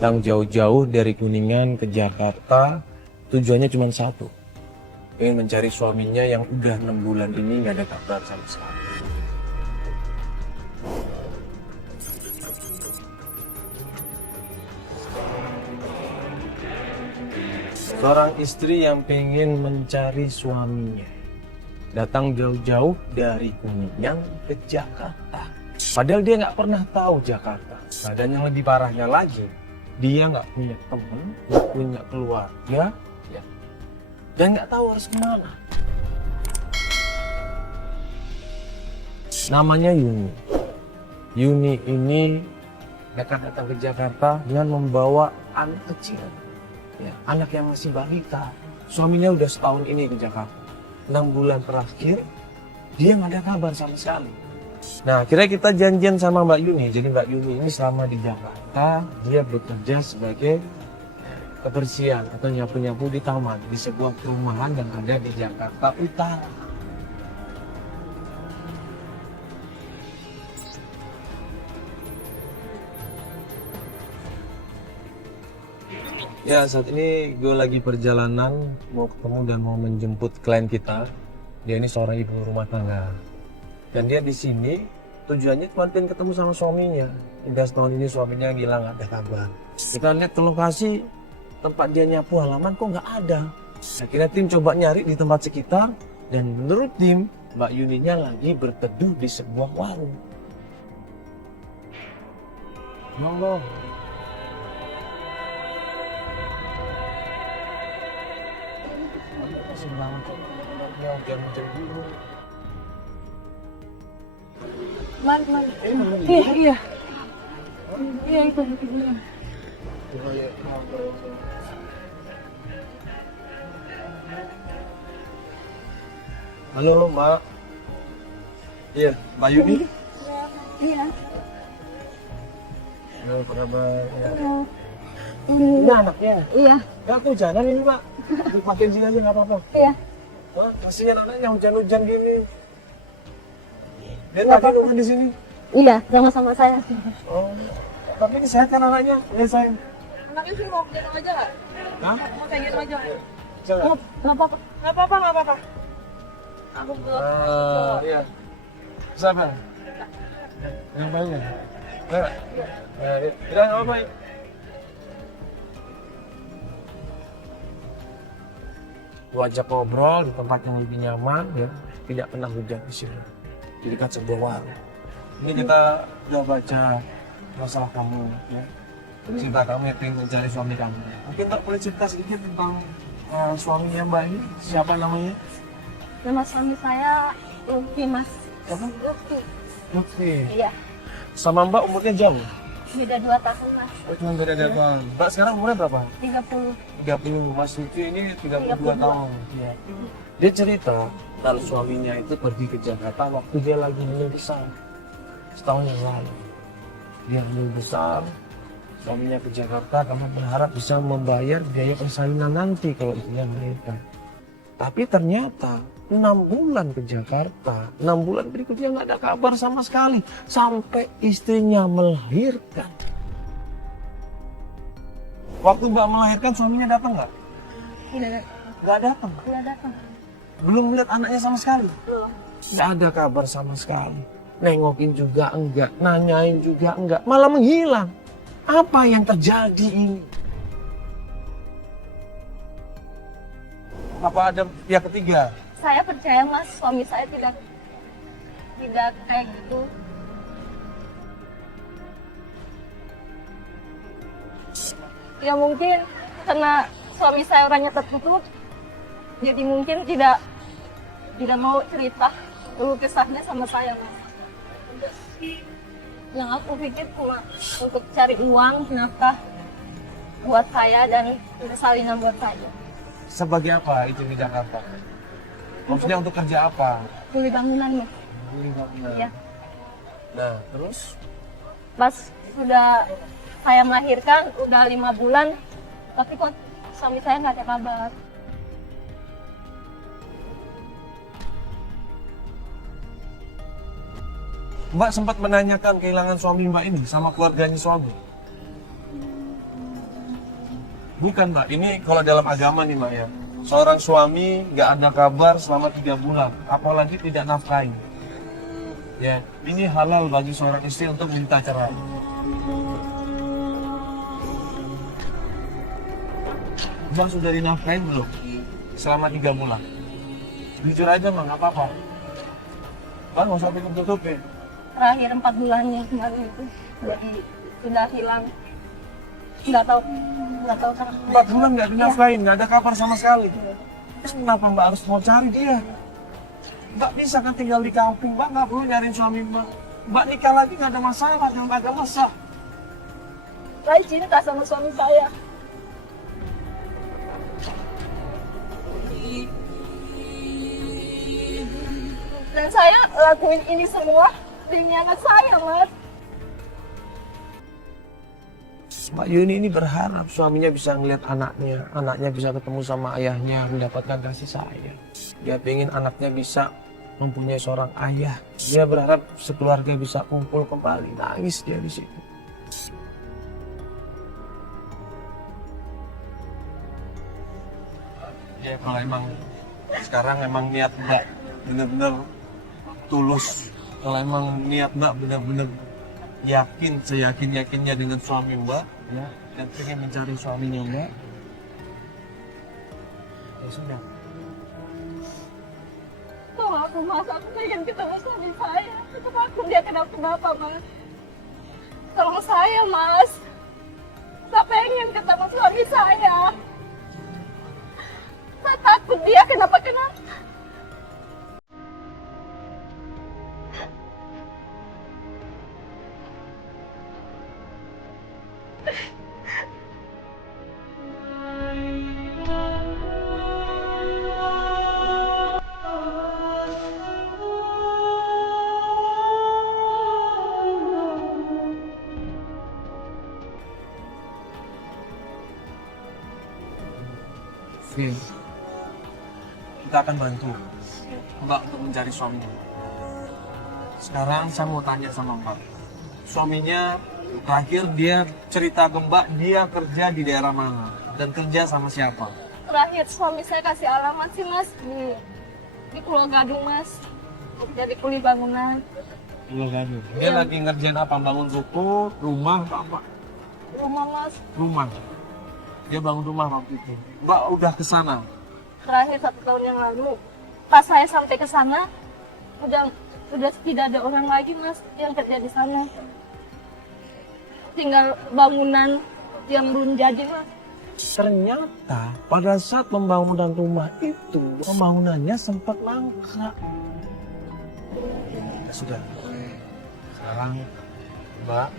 Datang jauh-jauh dari Kuningan ke Jakarta, tujuannya cuma satu. Ingin mencari suaminya yang udah 6 bulan ini nggak ada kabar sama sekali. Seorang istri yang pengen mencari suaminya. Datang jauh-jauh dari Kuningan ke Jakarta. Padahal dia nggak pernah tahu Jakarta. Nah, dan yang lebih parahnya lagi, dia nggak punya teman, nggak punya keluarga, ya, dan nggak tahu harus kemana. Namanya Yuni. Yuni ini datang ke Jakarta dengan membawa anak kecil, ya, anak yang masih balita. Suaminya udah setahun ini ke Jakarta. 6 bulan terakhir, dia nggak ada kabar sama sekali. Nah, akhirnya kita janjian sama Mbak Yuni. Jadi Mbak Yuni ini selama di Jakarta, dia bekerja sebagai kebersihan atau nyapu-nyapu di taman, di sebuah perumahan yang ada di Jakarta Utara. Ya, saat ini gue lagi perjalanan mau ketemu dan mau menjemput klien kita. Dia ini seorang ibu rumah tangga. Dan dia di sini tujuannya cuma pengen ketemu sama suaminya. Hingga setahun ini suaminya bilang nggak ada kabar. Kita lihat ke lokasi tempat dia nyapu halaman kok nggak ada. Akhirnya tim coba nyari di tempat sekitar dan menurut tim Mbak Yuninya lagi berteduh di sebuah warung. Monggo. Masih banget kok. Ya hujan-hujan dulu. Man. Iya. Iya itu. Halo Mbak. Iya, Mbak Yuni. Iya. Halo, apa kabar? Ya. Ini Ini anaknya. Iya. Ya aku hujanan ini Mbak. Dipakein sini aja nggak apa-apa. Iya. Hah? Kasihan anaknya hujan-hujan gini. Dia Nggak tadi nunggu di sini. Iya, sama-sama saya. Oh. Tapi ini sehat kan anaknya? Ya sayang. Anaknya sih mau gendong aja nggak? Hah? Mau saya gendong aja nggak? Jangan. Nggak apa-apa. Nggak apa-apa. Aku belum. Iya. Siapa? Yang banyak. Nah, tidak apa-apa. Gua ajak ngobrol di tempat yang lebih nyaman, ya. Tidak pernah hujan di sini. Di dekat sebuah warung. Ini kita udah baca masalah kamu, ya. Cinta kamu yang pengen mencari suami kamu. Mungkin tak boleh cerita sedikit tentang suaminya Mbak ini? Siapa namanya? Nama suami saya Lutfi, Mas. Apa? Lutfi. Lutfi. Iya. Sama Mbak umurnya jauh? Beda 2 tahun, Mas. Oh, cuma beda 2 tahun. Mbak sekarang umurnya berapa? 30. 30. Mas Lutfi ini 32 32. tahun. Iya. Dia cerita kalau suaminya itu pergi ke Jakarta waktu dia lagi hamil besar. Setahun yang lalu. Dia hamil besar. Suaminya ke Jakarta karena berharap bisa membayar biaya persalinan nanti kalau dia melahirkan. Tapi ternyata 6 bulan ke Jakarta, 6 bulan berikutnya nggak ada kabar sama sekali. Sampai istrinya melahirkan. Waktu Mbak melahirkan suaminya datang nggak? Tidak Nggak datang. datang. Belum melihat anaknya sama sekali. Belum. Nggak ada kabar sama sekali. Nengokin juga enggak, nanyain juga enggak, malah menghilang. Apa yang terjadi ini? Apa ada pihak ketiga? Saya percaya, Mas, suami saya tidak kayak gitu. Ya mungkin karena suami saya orangnya tertutup, jadi mungkin tidak mau cerita dulu kesahnya sama saya, Mas. Yang aku pikir cuma untuk cari uang nafkah buat saya dan salinan buat saya. Sebagai apa itu di Jakarta? Maksudnya untuk kerja apa? Kuli bangunan, Mas. Iya. Nah, terus? Pas sudah saya melahirkan, udah 5 bulan, tapi kok suami saya nggak ada kabar. Mbak sempat menanyakan kehilangan suami Mbak ini sama keluarganya suami? Bukan Mbak, ini kalau dalam agama nih Mbak ya. Seorang suami nggak ada kabar selama 3 bulan, apalagi tidak nafkahi. Ya, ini halal bagi seorang istri untuk minta cerai. Mbak sudah dinafkahi belum? Selama 3 bulan. Jujur aja Mbak, nggak apa-apa. Mbak nggak usah tutup-tutupin. Terakhir 4 bulannya kemarin itu jadi sudah hilang. Nggak tahu kenapa. 4 bulan nggak dinafkahin, nggak ada kabar sama sekali. Terus kenapa Mbak harus mau cari dia? Mbak bisa kan tinggal di kampung, Mbak nggak perlu nyariin suami Mbak. Mbak nikah lagi nggak ada masalah, dengan agama sah. Saya cinta sama suami saya. Dan saya lakuin ini semua demi anak saya, Mas. Mbak Yuni ini berharap suaminya bisa ngeliat anaknya bisa ketemu sama ayahnya, mendapatkan kasih sayang. Dia ingin anaknya bisa mempunyai seorang ayah. Dia berharap sekeluarga bisa kumpul kembali, nangis dia di situ. Ya kalau emang sekarang emang niat Mbak benar-benar tulus, kalau emang niat Mbak benar-benar yakin, seyakin-yakinnya dengan suami Mbak, ya, dan pengen mencari suaminya Mbak, ya sudah. Tolong aku, Mas. Aku pengen ketemu suami saya. Aku takut dia kenapa-kenapa, Mas. Tolong saya, Mas. Saya pengen ketemu suami saya. Saya takut dia kenapa-kenapa. Oke, kita akan bantu Mbak untuk mencari suaminya. Sekarang saya mau tanya sama Mbak. Suaminya terakhir dia cerita ke Mbak dia kerja di daerah mana dan kerja sama siapa? Terakhir suami saya kasih alamat sih, Mas, di Pulau Gadung, Mas. Jadi kuli bangunan. Dia lagi ngerjain apa? Bangun ruko, rumah, apa? Rumah, Mas. Rumah. Dia bangun rumah waktu itu. Mbak udah ke sana. Terakhir 1 tahun yang lalu. Pas saya sampai ke sana, sudah tidak ada orang lagi, Mas, yang kerja di sana. Tinggal bangunan yang belum jadi, Mas. Ternyata pada saat pembangunan rumah itu, pembangunannya sempat mangkrak. Ya sudah. Sekarang Mbak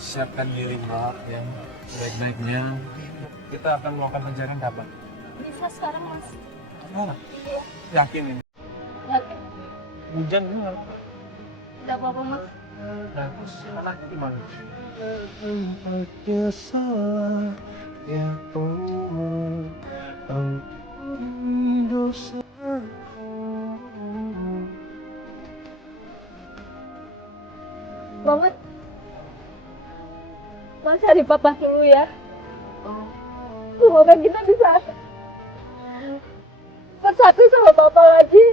siapkan diri Mbak yang baik-baiknya. Kita akan melakukan pencarian kapan? Bisa sekarang, Mas. Oh, yakin ini? Yakin. Hujan juga. Tidak apa-apa, Mas. Nah, terus anaknya gimana? Tempatnya salah, ya Allah, ampuni dosa. Mama, Mas cari papa dulu ya. Semoga kita bisa bersatu sama papa lagi.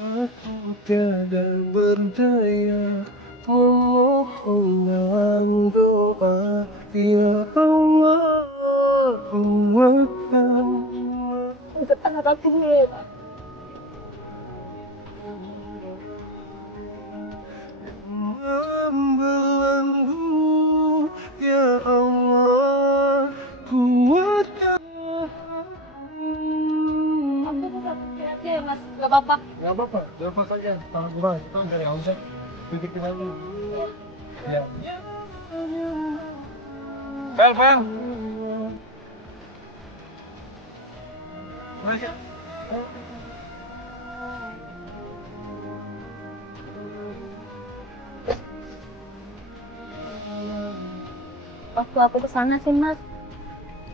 Aku tiada berdaya memohon dalam doa, ya Allah, kuatkan Untuk anak aku dulu ya, Pak. membelenggu, ya Allah, kuatkan. Aku tetap hati ya, Mas. Gak apa-apa. Gak apa-apa, lepas saja. Tangan gua, kita dari omset. Bikin lagi. Ya. Fel. Masih. Waktu aku kesana sih, Mas,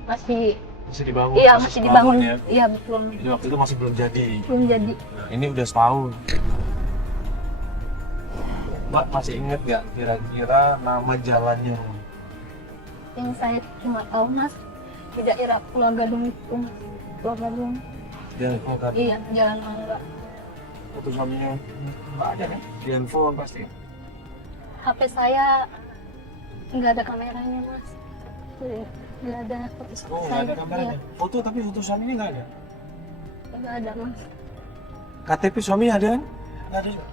masih dibangun. iya masih dibangun. Ya. Iya betul. Jadi waktu itu masih belum jadi. Belum jadi. Nah, ini udah setahun. Mbak masih inget gak kira-kira nama jalannya? Yang saya cuma tahu, Mas, di daerah Pulau Gadung itu. Pulau Gadung. Dia angkat. Iya, Jalan Mangga. Foto suaminya nggak ada kan? Di handphone pasti. HP saya nggak ada kameranya, Mas. Nggak ada foto Oh, nggak saya. ada kameranya. Foto tapi foto suaminya nggak ada. Iya, nggak ada, Mas. KTP suami ada kan? Nggak ada juga.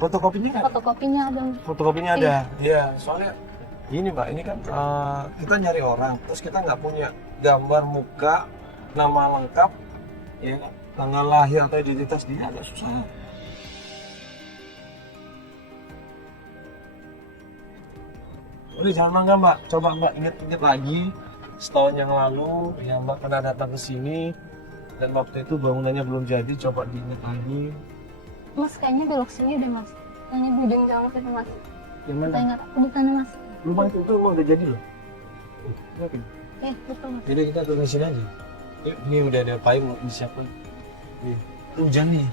Fotokopinya nggak ada? Fotokopinya ada, Mas. Fotokopinya ada. Iya, soalnya ini Mbak, ini kan kita nyari orang, terus kita nggak punya gambar muka, nama lengkap, ya, tanggal lahir atau identitas dia agak susah. Udah jangan mangga Mbak, coba Mbak inget-inget lagi setahun yang lalu ya Mbak pernah datang ke sini dan waktu itu bangunannya belum jadi, coba diinget lagi. Mas, kayaknya belok sini deh, Mas. Ini di ujung jalan itu, Mas. Gimana? Kita ingat aku di sana, Mas. Rumah itu emang udah jadi loh. Yakin? Betul, Mas. Jadi kita turun sini aja. Yuk, ini udah ada payung mau disiapkan. Nih, hujan nih.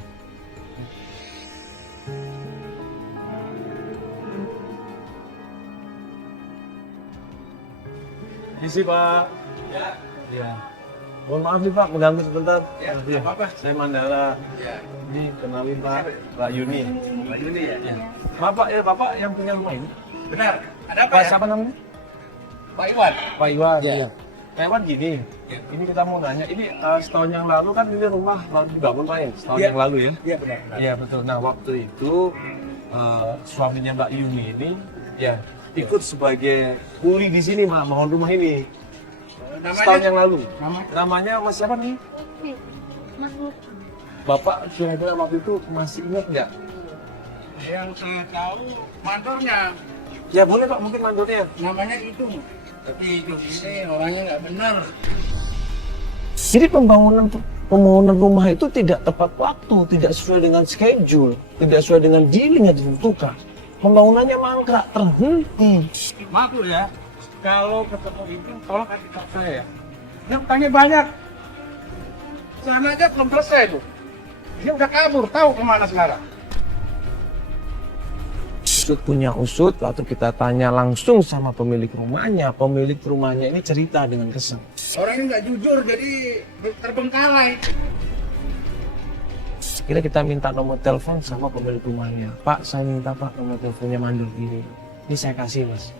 Isi Pak. Ya. Mohon maaf nih Pak, mengganggu sebentar. Ya, apa-apa. Saya Mandala. Ini kenalin Pak, Pak Yuni. Pak Yuni ya? Ya. Bapak ya, Bapak yang punya rumah ini. Benar. Ada apa Pak ya? siapa namanya? Pak Iwan. Pak Iwan. Ya. Iya. Pak Iwan gini. Ya. Ini kita mau nanya, ini setahun yang lalu kan ini rumah lalu dibangun Pak ya? Setahun Ya. yang lalu ya? Iya benar. Iya betul. Nah waktu itu suaminya Mbak Yuni ini ya ikut sebagai kuli di sini Mak, bangun rumah ini. Setahun yang lalu. Namanya Mas siapa nih? Mas, Bapak kira-kira waktu itu masih ingat nggak? Yang saya tahu mandornya Ya boleh Pak, mungkin mandornya. namanya itu. Tapi itu ini orangnya nggak benar. Jadi pembangunan rumah itu tidak tepat waktu, tidak sesuai dengan schedule, tidak sesuai dengan dealing yang ditentukan. Pembangunannya mangkrak, terhenti. Maaf lu ya, kalau ketemu itu tolong kasih tahu saya ya. Yang tanya banyak. Sana aja belum selesai tuh. Dia udah kabur, tahu kemana sekarang. Usut punya usut, waktu kita tanya langsung sama pemilik rumahnya ini cerita dengan kesal. Orang ini nggak jujur, jadi terbengkalai. Akhirnya kita minta nomor telepon sama pemilik rumahnya. Pak, saya minta Pak nomor teleponnya mandor ini. Ini saya kasih Mas.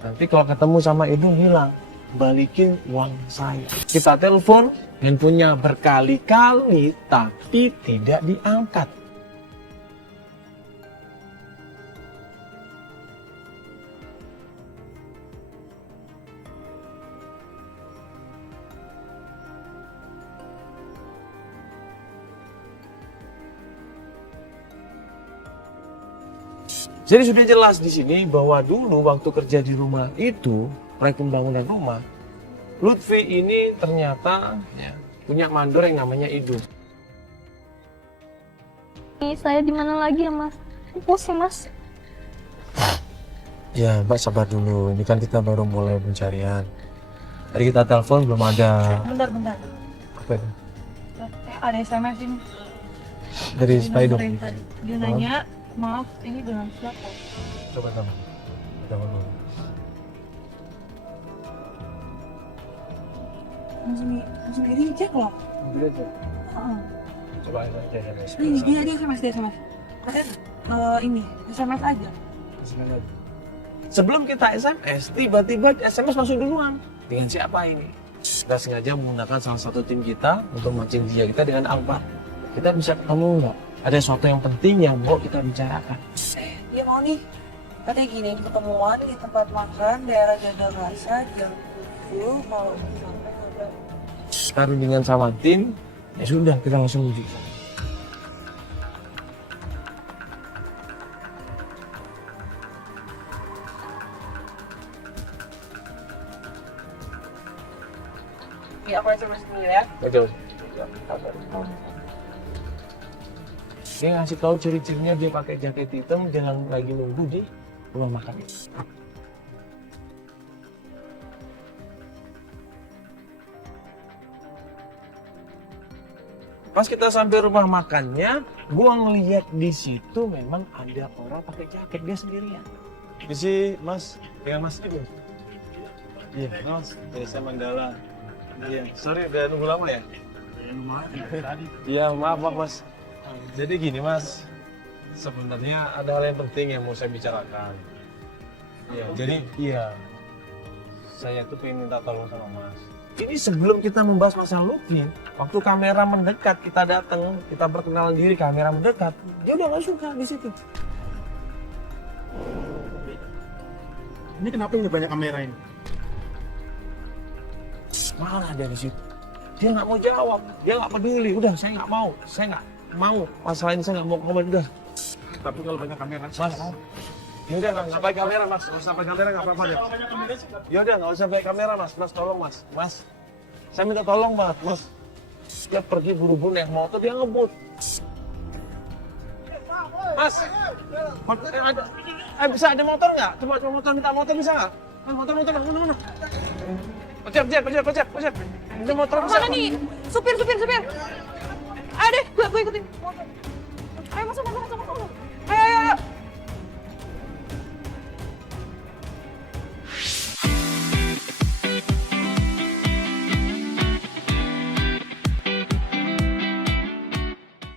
Nanti kalau ketemu sama ibu hilang, balikin uang saya. Kita telepon, handphonenya berkali-kali tapi tidak diangkat. Jadi sudah jelas di sini bahwa dulu waktu kerja di rumah itu, proyek pembangunan rumah, Lutfi ini ternyata ya, punya mandor yang namanya Idu. ini saya di mana lagi ya, Mas? Pusing, Mas. Ya Mbak sabar dulu, ini kan kita baru mulai pencarian. Tadi kita telepon belum ada. Bentar. Apa itu? Ada SMS ini. Dari Di Spaido. nomor yang tadi. Dia nanya, maaf, ini dengan siapa? Coba telepon. Telepon dulu. Langsung ini cek loh. Coba aja SMS. Ini ada SMS, dia SMS. Ada ini, SMS aja. Sebelum kita SMS, tiba-tiba SMS masuk duluan. Dengan siapa ini? Kita sengaja menggunakan salah satu tim kita untuk mancing dia kita dengan Alfa. Kita bisa ketemu nggak? Ada sesuatu yang penting yang mau kita bicarakan. Dia mau nih, katanya gini, ketemuan di tempat makan daerah Janda Rasa jam 10 malam sampai ada. Kita rundingan sama tim, ya sudah kita langsung uji. Iya, aku SMS dulu ya. Betul. Dia ngasih tahu ciri-cirinya dia pakai jaket hitam, jangan lagi nunggu di rumah makan. Pas kita sampai rumah makannya, gua ngeliat di situ memang ada orang pakai jaket dia sendirian. Isi Mas, dengan Mas itu. Iya, Mas. Desa Mandala. Iya, sorry udah nunggu lama ya? Iya, maaf Mas. Jadi gini Mas, sebenarnya ada hal yang penting yang mau saya bicarakan. Iya, jadi saya tuh pengen minta tolong sama Mas. Ini sebelum kita membahas masalah Lutfi, waktu kamera mendekat kita datang, kita perkenalan diri, kamera mendekat, dia udah gak suka di situ. Ini kenapa ini banyak kamera ini? Malah dia di situ. Dia nggak mau jawab, dia nggak peduli. Udah, saya nggak mau. Masalah ini saya nggak mau komen udah. Tapi kalau banyak kamera, Mas, ya udah nggak pakai kamera Mas, nggak usah pakai kamera nggak apa-apa deh. Ya udah nggak usah pakai kamera Mas, tolong Mas, saya minta tolong Mas. Dia pergi buru-buru naik motor dia ngebut. Mas, bisa ada motor nggak? Coba motor minta motor bisa nggak? Motor mana? Pecep. Ada motor bisa. Mana nih? Supir.